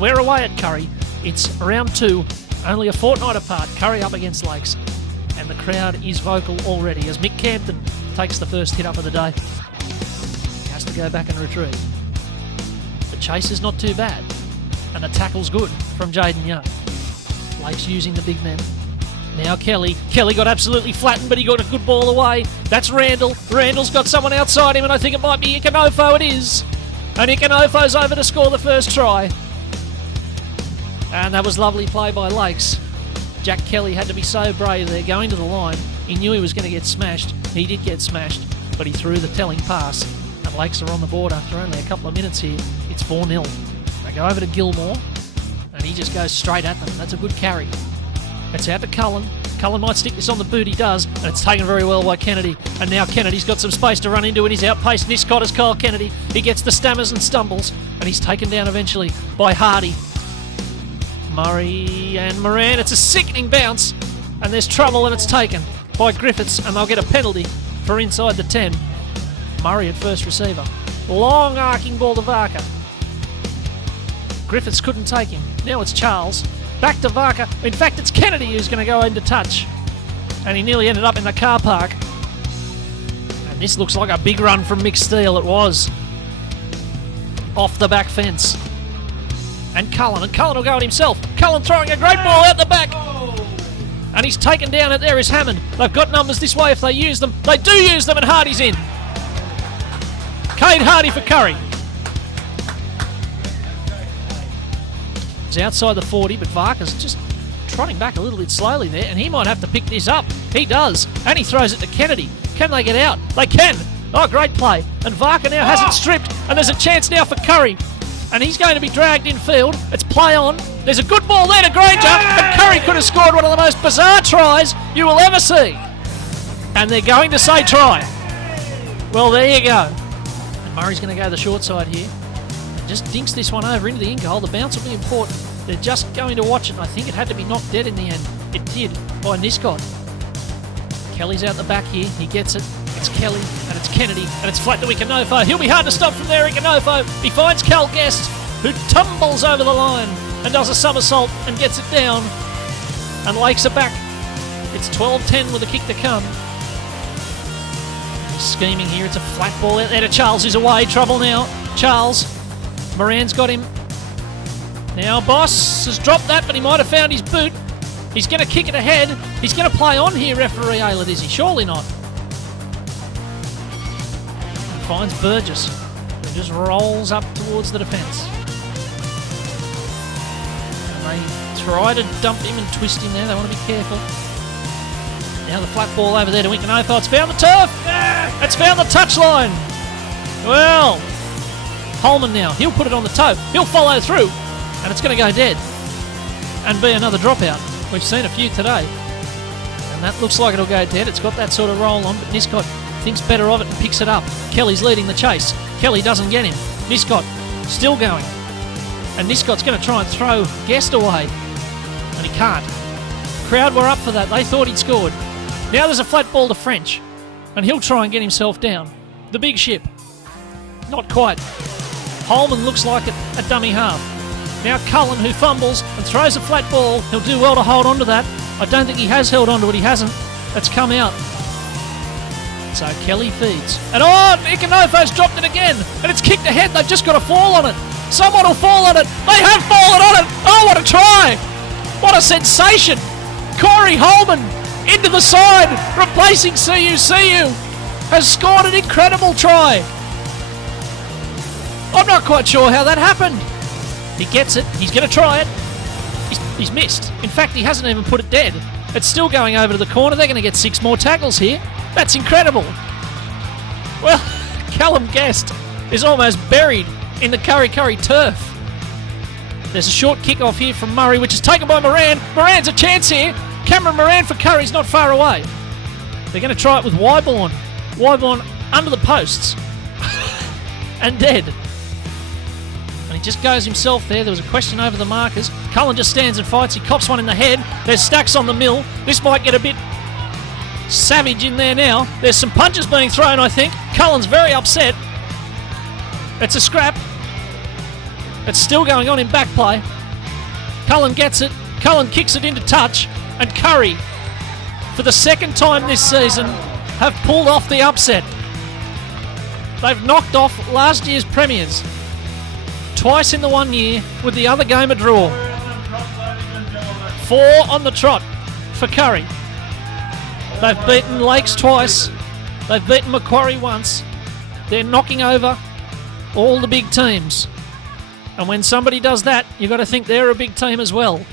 And we're away at Kurri. It's round 2, only a fortnight apart. Kurri up against Lakes. And the crowd is vocal already as Mick Campton takes the first hit up of the day. He has to go back and retrieve. The chase is not too bad. And the tackle's good from Jaden Young. Lakes using the big men. Now Kelly. Kelly got absolutely flattened, but he got a good ball away. That's Randall. Randall's got someone outside him, and I think it might be Ikanofo. It is. And Ikanofo's over to score the first try. And that was lovely play by Lakes. Jack Kelly had to be so brave there, going to the line. He knew he was going to get smashed. He did get smashed, but he threw the telling pass. And Lakes are on the board after only a couple of minutes here. It's 4-0. They go over to Gilmore, and he just goes straight at them. That's a good carry. It's out to Cullen. Cullen might stick this on the boot. He does, and it's taken very well by Kennedy. And now Kennedy's got some space to run into, and he's outpaced Niscott as Kyle Kennedy. He gets the stammers and stumbles, and he's taken down eventually by Hardy. Murray and Moran. It's a sickening bounce, and there's trouble, and it's taken by Griffiths, and they'll get a penalty for inside the 10. Murray at first receiver. Long arcing ball to Varka. Griffiths couldn't take him. Now it's Charles. Back to Varka. In fact, it's Kennedy who's going to go into touch. And he nearly ended up in the car park. And this looks like a big run from Mick Steele. It was. Off the back fence. And Cullen will go at himself. Cullen throwing a great ball out the back. And he's taken down it. There is Hammond. They've got numbers this way if they use them. They do use them, and Hardy's in. Cade Hardy for Kurri. He's outside the 40, but Varka's just trotting back a little bit slowly there, and he might have to pick this up. He does, and he throws it to Kennedy. Can they get out? They can. Oh, great play. And Varka now has it stripped, and there's a chance now for Kurri. And he's going to be dragged in field. It's play on. There's a good ball there to Granger, and Kurri could have scored one of the most bizarre tries you will ever see. And they're going to say try. Well, there you go. And Murray's going to go the short side here. Just dinks this one over into the in-goal. The bounce will be important. They're just going to watch it. I think it had to be knocked dead in the end. It did by Niscott. Kelly's out the back here. He gets it. It's Kelly, and it's Kennedy, and it's flat to Ikanofo. He'll be hard to stop from there, Ikanofo. He finds Cal Guest, who tumbles over the line and does a somersault and gets it down. And Lakes are back. It's 12-10 with a kick to come. He's scheming here. It's a flat ball out there to Charles, who's away. Trouble now. Charles. Moran's got him. Now Boss has dropped that, but he might have found his boot. He's going to kick it ahead. He's going to play on here, referee Aylett, is he? Surely not. He finds Burgess, who just rolls up towards the defence. And they try to dump him and twist him there. They want to be careful. Now the flat ball over there to Ikanofo. It's found the turf. It's found the touchline. Well, Holman now. He'll put it on the toe. He'll follow through. And it's going to go dead. And be another dropout. We've seen a few today. And that looks like it'll go dead. It's got that sort of roll on, but Niscott thinks better of it and picks it up. Kelly's leading the chase. Kelly doesn't get him. Niscott still going. And Niscott's going to try and throw Guest away. And he can't. Crowd were up for that. They thought he'd scored. Now there's a flat ball to French. And he'll try and get himself down. The big ship. Not quite. Holman looks like a dummy half. Now Cullen, who fumbles and throws a flat ball. He'll do well to hold on to that. I don't think he has held on to it. He hasn't. It's come out. So Kelly feeds. And Ikanofo's dropped it again. And it's kicked ahead. They've just got to fall on it. Someone will fall on it. They have fallen on it. Oh, what a try. What a sensation. Corey Holman into the side, replacing CU has scored an incredible try. I'm not quite sure how that happened. He gets it. He's going to try it. He's missed. In fact, he hasn't even put it dead. It's still going over to the corner. They're going to get 6 more tackles here. That's incredible. Well, Callum Guest is almost buried in the Kurri turf. There's a short kick off here from Murray, which is taken by Moran. Moran's a chance here. Cameron Moran for Curry's not far away. They're going to try it with Wyborn. Wyborn under the posts. And dead. And he just goes himself there. There was a question over the markers. Cullen just stands and fights. He cops one in the head. There's stacks on the mill. This might get a bit savage in there now. There's some punches being thrown, I think. Cullen's very upset. It's a scrap. It's still going on in back play. Cullen gets it. Cullen kicks it into touch. And Kurri, for the second time this season, have pulled off the upset. They've knocked off last year's premiers. Twice in the 1 year, with the other game a draw. 4 on the trot for Kurri. They've beaten Lakes twice. They've beaten Macquarie once. They're knocking over all the big teams. And when somebody does that, you've got to think they're a big team as well.